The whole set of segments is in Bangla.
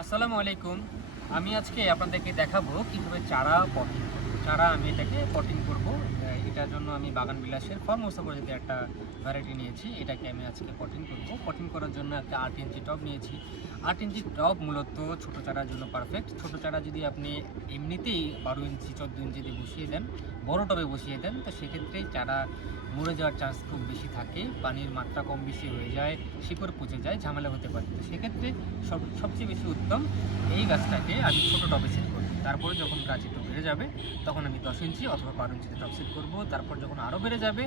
আসসালামু আলাইকুম। আমি আজকে আপনাদেরকে দেখাবো কিভাবে চারা পটিং করব। চারা আমি এটাকে পটিং করব। এটার জন্য আমি বাগান বিলাসের ফর্মোসা প্রজাতির একটা ভ্যারাইটি নিয়েছি। এটাকে আমি আজকে পটিং করব। পটিং করার জন্য একটা ৮ ইঞ্চি টব নিয়েছি। ৮ ইঞ্চি টব মূলত ছোট চারার জন্য পারফেক্ট। ছোট চারা যদি আপনি এমনিতেই ১২ ইঞ্চি ১৪ ইঞ্চি দিয়ে বসিয়ে দেন, বড় টবে বসিয়ে দেন, তো সেক্ষেত্রেই চারা মরে যাওয়ার চান্স খুব বেশি থাকে। পানির মাত্রা কম বেশি হয়ে যায়, শিকড় পচে যায়, ঝামেলা হতে পারে। তো সেক্ষেত্রে সবচেয়ে বেশি উত্তম এই গাছটাকে আমি ছোটো টবে সেট করব। তারপরে যখন গাছ একটু বেড়ে যাবে তখন আমি ১০ ইঞ্চি অথবা ১২ ইঞ্চিতে টব সেট করব। তারপর যখন আরও বেড়ে যাবে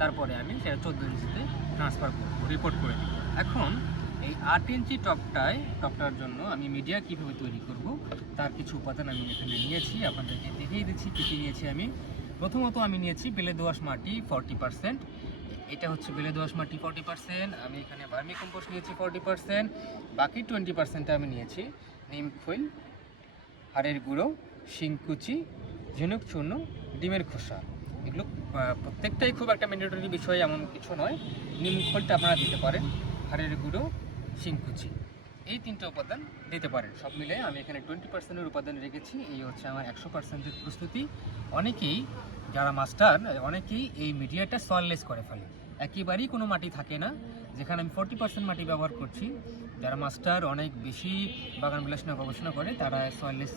তারপরে আমি সেটা ১৪ ইঞ্চিতে ট্রান্সফার করব, রিপোর্ট করে দিব। এখন এই ৮ ইঞ্চি টবটার জন্য আমি মিডিয়া কীভাবে তৈরি করব তার কিছু উপাদান আমি এখানে নিয়েছি, আপনাদেরকে দেখিয়ে দিচ্ছি কী কী নিয়েছি আমি। প্রথমত আমি নিয়েছি বেলে দোআঁশ মাটি 40%। এটা হচ্ছে বেলে দোআঁশ মাটি 40%। আমি এখানে ভার্মি কম্পোস্ট নিয়েছি 40%। বাকি 20% আমি নিয়েছি নিম খৈল, হাড়ের গুঁড়ো, শিংকুচি, ঝিনুক চূর্ণ, ডিমের খোসা। এগুলো প্রত্যেকটাই খুব একটা ম্যান্ডেটরি বিষয় এমন কিছু নয়। নিম খৈলটা আপনারা দিতে পারেন, হাড়ের গুঁড়ো, শিংকুচি, এই তিনটা উপাদান দিতে পারেন। সব মিলে আমি এখানে 20%-এর উপাদান রেখেছি। এই হচ্ছে আমার 100%-এর প্রস্তুতি। অনেকেই যারা মাস্টার অনেকেই এই মিডিয়াটা সয়েললেস করে ফেলে, একেবারেই কোনো মাটি থাকে না। যেখানে আমি 40% মাটি ব্যবহার করছি, যারা মাস্টার অনেক বেশি বাগান বিলাস নিয়ে গবেষণা করে তারা সয়েললেস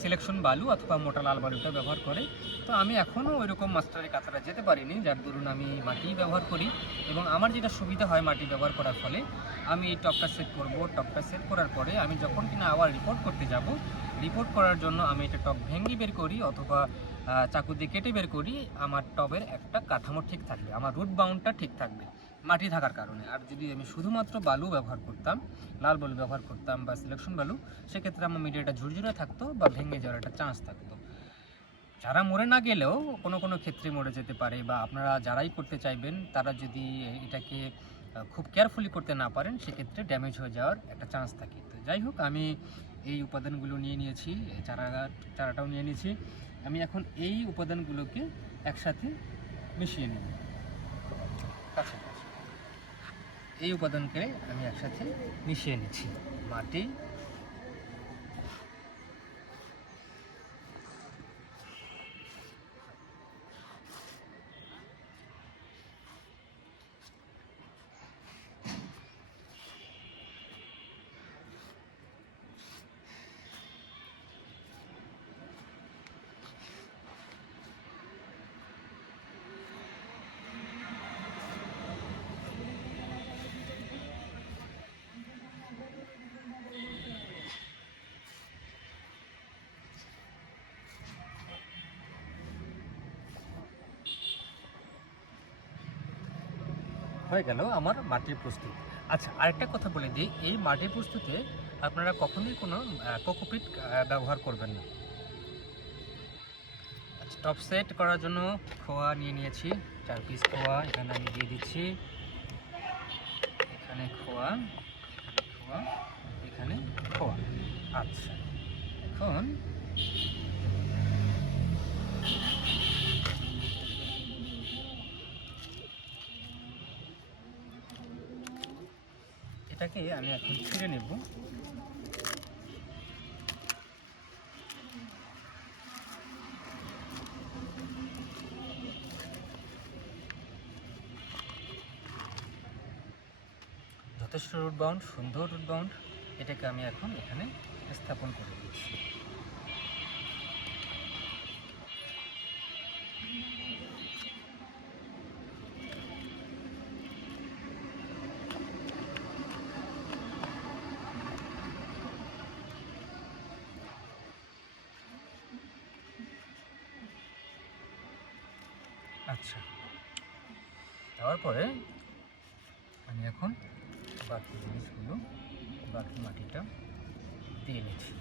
সিলেকশন বালু অথবা মোটা লাল বালুটা ব্যবহার করে। তো আমি এখনও ওই রকম মাস্টারের কাছাটা যেতে পারিনি, যার দরুন আমি মাটি ব্যবহার করি। এবং আমার যেটা সুবিধা হয় মাটি ব্যবহার করার ফলে, আমি এই টবটা সেট করব। টবটা সেট করার পরে আমি যখন কিনা আবার রিপোর্ট করতে যাব, রিপোর্ট করার জন্য আমি এটা টব ভেঙে বের করি অথবা চাকু দিয়ে কেটে বের করি। আমার টবের একটা কাঠামো ঠিক থাকবে, আমার রুট বাউন্ডটা ঠিক থাকবে মাটি থাকার কারণে। আর যদি আমি শুধুমাত্র বালু ব্যবহার করতাম, লাল বালু ব্যবহার করতাম বা সিলেকশন বালু, সেক্ষেত্রে আমার মিডিয়াটা ঝুরঝুরে থাকতো বা ভেঙে যাওয়ার একটা চান্স থাকতো। যারা মরে না গেলেও কোনো কোনো ক্ষেত্রে মরে যেতে পারে, বা আপনারা যারাই করতে চাইবেন তারা যদি এটাকে খুব কেয়ারফুলি করতে না পারেন সেক্ষেত্রে ড্যামেজ হয়ে যাওয়ার একটা চান্স থাকে। তো যাই হোক, আমি এই উপাদানগুলো নিয়ে নিয়েছি, চারাটাও নিয়ে নিয়েছি। আমি এখন এই উপাদানগুলোকে একসাথে মিশিয়ে নেব। কাছাকাছি এই উপাদানকে আমি একসাথে মিশিয়ে নিচ্ছি। মাটি, হয়ে গেল আমার মাটির প্রস্তুত। আচ্ছা, আরেকটা কথা বলে দিই, এই মাটির প্রস্তুতে আপনারা কখনোই কোনো কোকোপিট ব্যবহার করবেন না। আচ্ছা, টপ সেট করার জন্য খোয়া নিয়ে নিয়েছি, 4 পিস খোয়া এখানে আমি দিয়ে দিচ্ছি। এখানে খোয়া, খোয়া, এখানে খোয়া। আচ্ছা, এখন এটাকে আমি এখন ছিঁড়ে নেব। যথেষ্ট রুট বাউন্ড, সুন্দর রুট বাউন্ড। এটাকে আমি এখন এখানে স্থাপন করে দিচ্ছি। আচ্ছা, দেওয়ার পরে আমি এখন বাকি জিনিসগুলো, বাকি মাটিটা দিয়ে নিচ্ছি।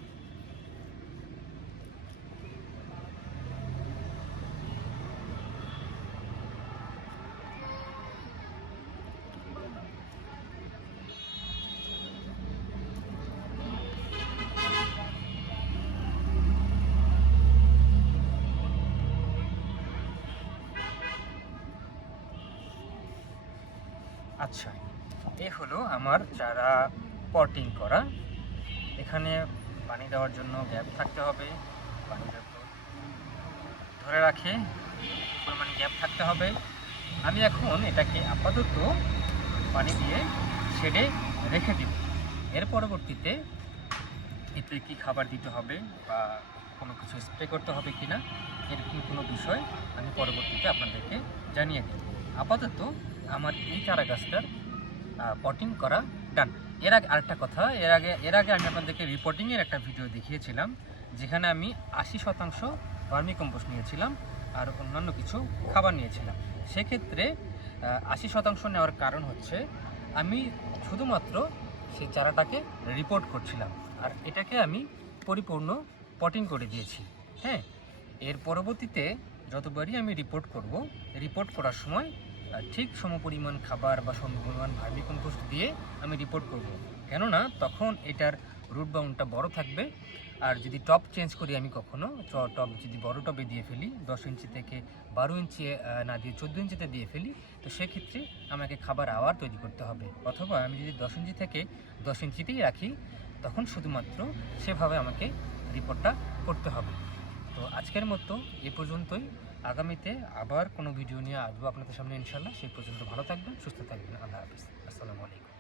আচ্ছা, এ হলো আমার চারা পটিং করা। এখানে পানি দেওয়ার জন্য গ্যাপ থাকতে হবে, পানি যাতে ধরে রাখে পরিমাণ গ্যাপ থাকতে হবে। আমি এখন এটাকে আপাতত পানি দিয়ে শেডে রেখে দিব। এর পরবর্তীতে এতে কি খাবার দিতে হবে বা কোনো কিছু স্প্রে করতে হবে কি না এরকম কোনো বিষয় আমি পরবর্তীতে আপনাদেরকে জানিয়ে দেব। আপাতত আমার এই চারা গাছটার পটিং করা ডান। এর আগে আরেকটা কথা, এর আগে আমি আপনাদেরকে রিপোর্টিংয়ের একটা ভিডিও দেখিয়েছিলাম, যেখানে আমি 80% ভার্মি কম্পোস্ট নিয়েছিলাম আর অন্যান্য কিছু খাবার নিয়েছিলাম। সেক্ষেত্রে 80% নেওয়ার কারণ হচ্ছে আমি শুধুমাত্র সেই চারাটাকে রিপোর্ট করছিলাম, আর এটাকে আমি পরিপূর্ণ পটিং করে দিয়েছি। হ্যাঁ, এর পরবর্তীতে যতবারই আমি রিপোর্ট করার সময় ঠিক সমপরিমাণ খাবার বা সমপরিমাণ ভার্মি কম্পোস্ট দিয়ে আমি রিপোর্ট করব, কেননা তখন এটার রুট বাউন্ডটা বড় থাকবে। আর যদি টপ চেঞ্জ করি আমি কখনো টপ যদি বড় টবে দিয়ে ফেলি 10 ইঞ্চি থেকে 12 ইঞ্চি না দিয়ে 14 ইঞ্চিতে দিয়ে ফেলি, তো সেক্ষেত্রে আমাকে খাবার আবার তৈরি করতে হবে। অথবা আমি যদি 10 ইঞ্চি থেকে 10 ইঞ্চিতেই রাখি, তখন শুধুমাত্র সেভাবে আমাকে রিপোর্টটা করতে হবে। তো আজকের মতো এ পর্যন্তই। আগামীতে আবার কোনো ভিডিও নিয়ে আসবো আপনাদের সামনে ইনশাল্লাহ। সেই পর্যন্ত ভালো থাকবেন, সুস্থ থাকবেন। আল্লাহ হাফিজ, আসসালামু আলাইকুম।